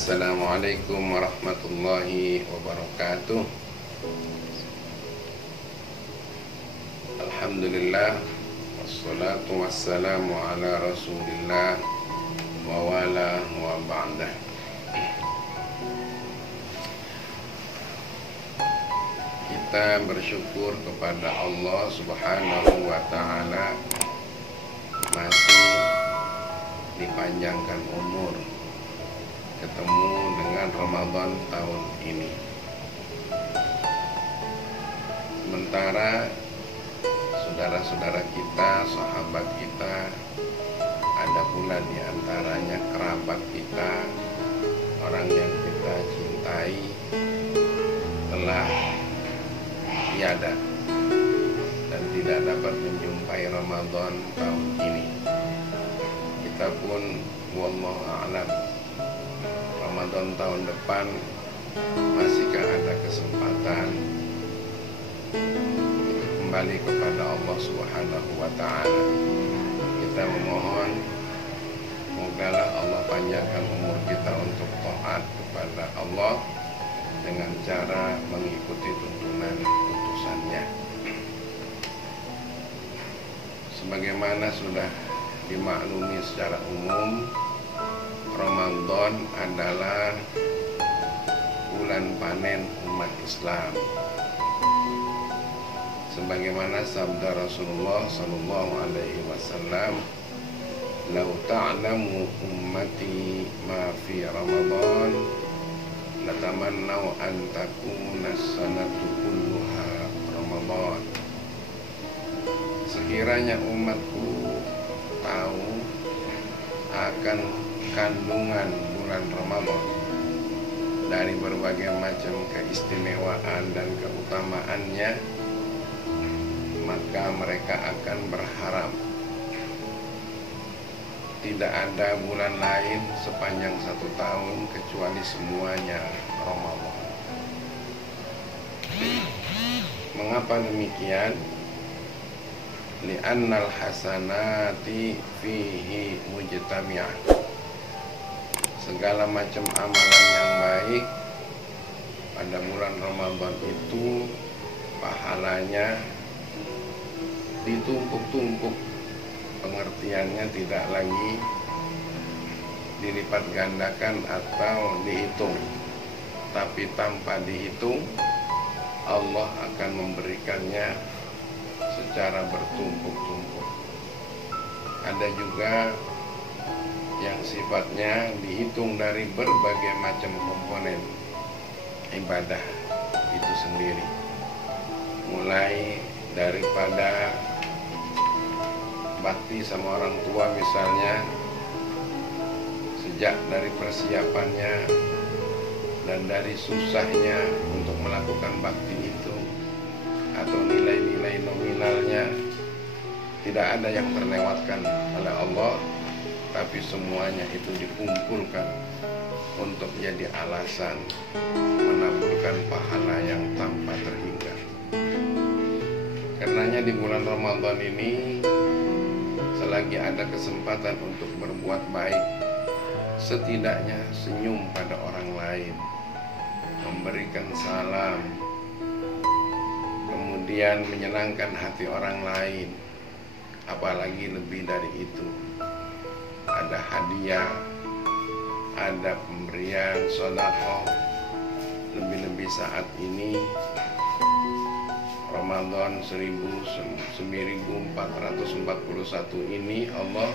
Assalamualaikum warahmatullahi wabarakatuh. Alhamdulillah, wassalatu wassalamu ala rasulillah wa wala wa ba'dah. Kita bersyukur kepada Allah subhanahu wa ta'ala masih dipanjangkan umur, ketemu dengan Ramadan tahun ini. Sementara saudara-saudara kita, sahabat kita, ada pula di antaranya kerabat kita, orang yang kita cintai, telah tiada dan tidak dapat menjumpai Ramadan tahun ini. Kita pun wallahu a'lam, Ramadan tahun depan masihkah ada kesempatan untuk kembali kepada Allah Subhanahu wa ta'ala. Kita memohon semoga Allah panjangkan umur kita untuk taat kepada Allah dengan cara mengikuti tuntunan putusannya. Sebagaimana sudah dimaklumi secara umum, Ramadan adalah bulan panen umat Islam. Sebagaimana sabda Rasulullah sallallahu alaihi wasallam, "Lau ta'lamu ummati ma fi Ramadan, latamannau an takuna sanatu kulluha Ramadan." Sekiranya umatku tahu akan kandungan bulan Ramadan dari berbagai macam keistimewaan dan keutamaannya, maka mereka akan berharap tidak ada bulan lain sepanjang satu tahun kecuali semuanya Ramadan. Mengapa demikian? Li'annal hasanati fihi mujtami'ah. Segala macam amalan yang baik pada bulan Ramadan itu pahalanya ditumpuk-tumpuk, pengertiannya tidak lagi dilipat gandakan atau dihitung, tapi tanpa dihitung Allah akan memberikannya secara bertumpuk-tumpuk. Ada juga yang sifatnya dihitung dari berbagai macam komponen ibadah itu sendiri, mulai daripada bakti sama orang tua misalnya, sejak dari persiapannya dan dari susahnya untuk melakukan bakti itu, atau nilai-nilai nominalnya, tidak ada yang terlewatkan oleh Allah, tapi semuanya itu dikumpulkan untuk jadi alasan menaburkan pahala yang tanpa terhingga. Karenanya di bulan Ramadan ini, selagi ada kesempatan untuk berbuat baik, setidaknya senyum pada orang lain, memberikan salam, kemudian menyenangkan hati orang lain. Apalagi lebih dari itu, ada hadiah, ada pemberian sedekah. Lebih-lebih saat ini Ramadan 1441 ini, Allah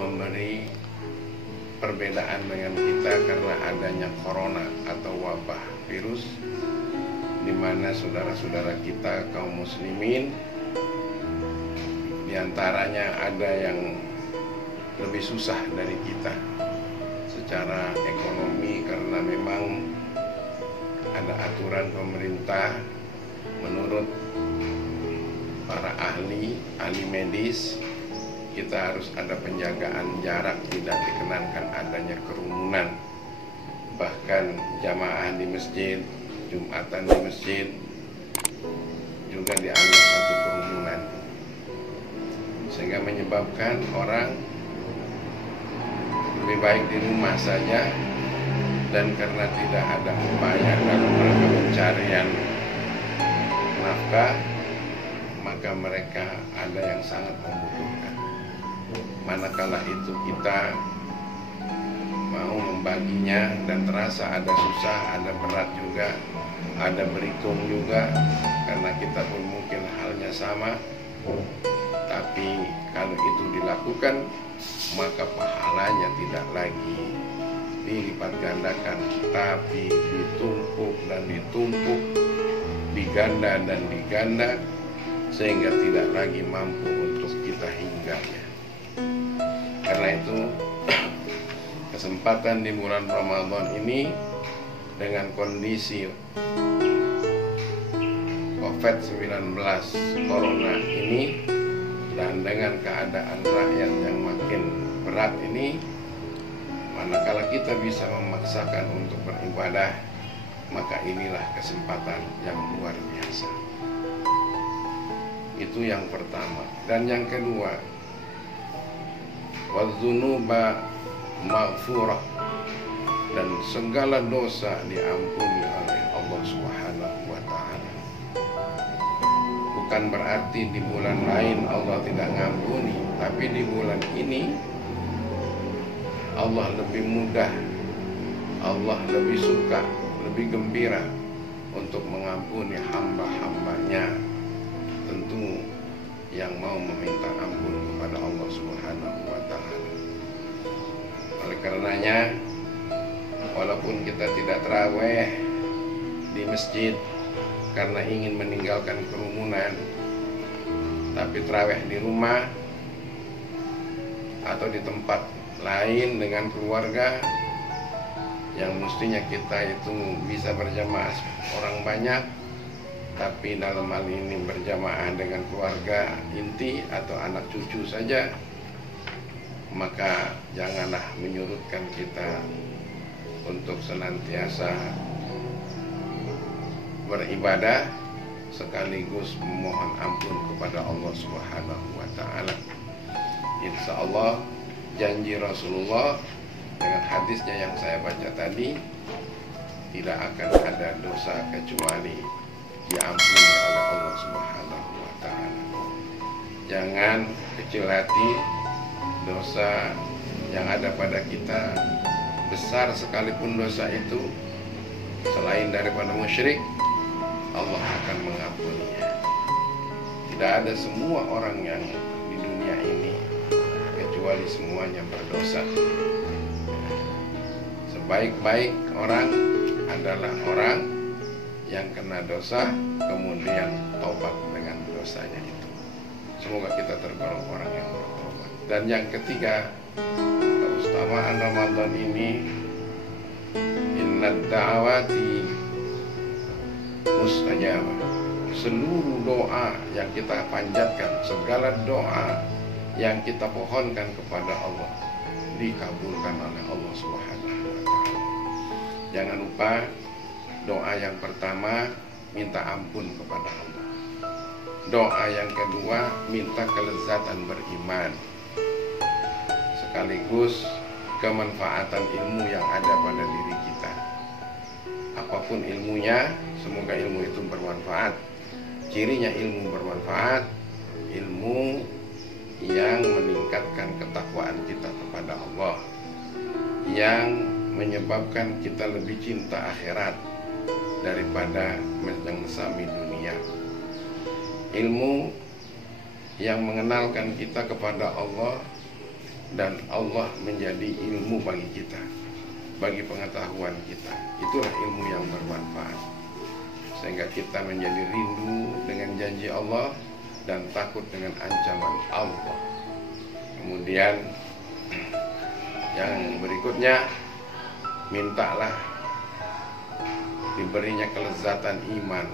memberi perbedaan dengan kita karena adanya corona atau wabah virus, di mana saudara-saudara kita kaum muslimin diantaranya ada yang lebih susah dari kita secara ekonomi, karena memang ada aturan pemerintah. Menurut para ahli medis, kita harus ada penjagaan jarak, tidak dikenankan adanya kerumunan. Bahkan jamaah di masjid, Jumatan di masjid juga dianggap satu kerumunan, sehingga menyebabkan orang lebih baik di rumah saja dan karena tidak ada upaya dalam rangka pencarian nafkah, maka mereka ada yang sangat membutuhkan. Manakala itu kita mau membaginya dan terasa ada susah, ada berat juga, ada berhitung juga, karena kita pun mungkin halnya sama. Tapi kalau itu dilakukan, maka pahalanya tidak lagi dilipat gandakan, tapi ditumpuk dan ditumpuk, diganda dan diganda, sehingga tidak lagi mampu untuk kita hingganya. Karena itu kesempatan di bulan Ramadan ini dengan kondisi COVID-19 Corona ini dan dengan keadaan rakyat yang makin berat ini, manakala kita bisa memaksakan untuk beribadah, maka inilah kesempatan yang luar biasa. Itu yang pertama. Dan yang kedua, wadzunuba maghfurah, dan segala dosa diampuni oleh Allah Subhanahu wa ta'ala. Bukan berarti di bulan lain Allah tidak ngampuni, tapi di bulan ini Allah lebih mudah, Allah lebih suka, lebih gembira untuk mengampuni hamba-hambanya, tentu yang mau meminta ampun kepada Allah Subhanahu wa ta'ala. Oleh karenanya, walaupun kita tidak tarawih di masjid karena ingin meninggalkan kerumunan, tapi tarawih di rumah atau di tempat lain dengan keluarga yang mestinya kita itu bisa berjamaah orang banyak, tapi dalam hal ini berjamaah dengan keluarga inti atau anak cucu saja, maka janganlah menyurutkan kita untuk senantiasa beribadah sekaligus memohon ampun kepada Allah Subhanahu wa ta'ala. Insya Allah janji Rasulullah dengan hadisnya yang saya baca tadi, tidak akan ada dosa kecuali diampuni oleh Allah Subhanahu wa ta'ala. Jangan kecil hati, dosa yang ada pada kita besar sekalipun dosa itu, selain daripada musyrik, Allah akan mengampuninya. Tidak ada semua orang yang di dunia ini kecuali semuanya berdosa. Sebaik-baik orang adalah orang yang kena dosa kemudian tobat dengan dosanya itu. Semoga kita tergolong orang yang bertobat. Dan yang ketiga, keutamaan Ramadan ini, innad da'awati mustajabah. Seluruh doa yang kita panjatkan, segala doa yang kita pohonkan kepada Allah, dikabulkan oleh Allah Subhanahu wa ta'ala. Jangan lupa, doa yang pertama minta ampun kepada Allah. Doa yang kedua minta kelezatan beriman, sekaligus kemanfaatan ilmu yang ada pada diri kita. Apapun ilmunya, semoga ilmu itu bermanfaat. Cirinya ilmu bermanfaat, ilmu yang meningkatkan ketakwaan kita kepada Allah, yang menyebabkan kita lebih cinta akhirat daripada menyengsami dunia. Ilmu yang mengenalkan kita kepada Allah, dan Allah menjadi ilmu bagi kita, bagi pengetahuan kita. Itulah ilmu yang bermanfaat, sehingga kita menjadi rindu dengan janji Allah dan takut dengan ancaman Allah. Kemudian yang berikutnya, mintalah diberinya kelezatan iman,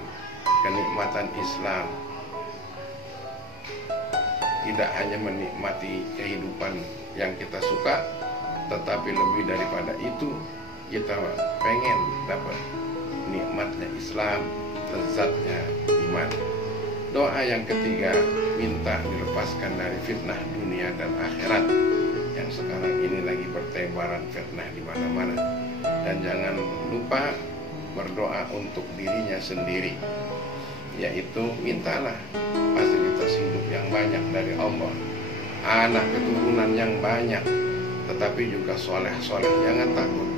kenikmatan Islam. Tidak hanya menikmati kehidupan yang kita suka, tetapi lebih daripada itu, kita pengen dapat nikmatnya Islam, lezatnya iman. Doa yang ketiga, minta dilepaskan dari fitnah dunia dan akhirat yang sekarang ini lagi bertebaran fitnah di mana-mana. dan jangan lupa berdoa untuk dirinya sendiri, yaitu mintalah fasilitas hidup yang banyak dari Allah, anak keturunan yang banyak, tetapi juga soleh-soleh. Jangan takut.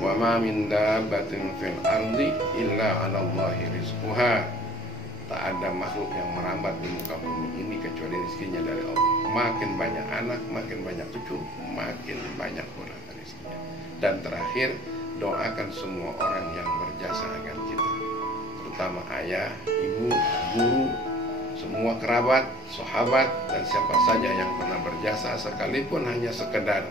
Wa ma min dabbatin fil ardi illa 'ala Allahi rizquha. Tak ada makhluk yang merambat di muka bumi ini kecuali rezekinya dari Allah. Makin banyak anak, makin banyak cucu, makin banyak pula rezekinya. Dan terakhir, doakan semua orang yang berjasa agar kita, terutama ayah, ibu, guru, semua kerabat, sahabat, dan siapa saja yang pernah berjasa, sekalipun hanya sekedar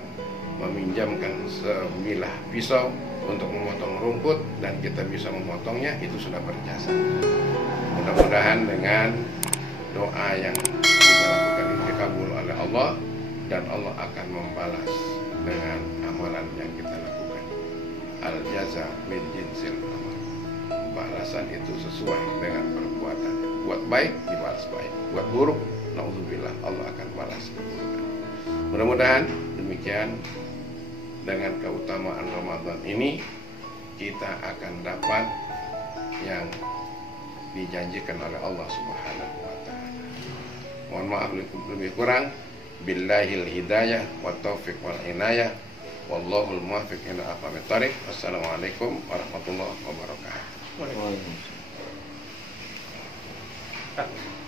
meminjamkan sebilah pisau untuk memotong rumput dan kita bisa memotongnya, itu sudah berjasa. Mudah-mudahan dengan doa yang kita lakukan ini dikabul oleh Allah, dan Allah akan membalas dengan amalan yang kita lakukan. Al-jaza min jinsil amal. Balasan itu sesuai dengan perbuatan. Buat baik dibalas baik, buat buruk, naudzubillah, Allah akan balas keburukan. Mudah-mudahan demikian, dengan keutamaan Ramadan ini kita akan dapat yang dijanjikan oleh Allah Subhanahu wa Ta'ala. Mohon maaf lebih kurang. Billahil hidayah wa taufiq wal inayah. Wallahul muwaffiq ila aqwamit thoriq. Wassalamualaikum warahmatullahi wabarakatuh. Waalaikumsalam.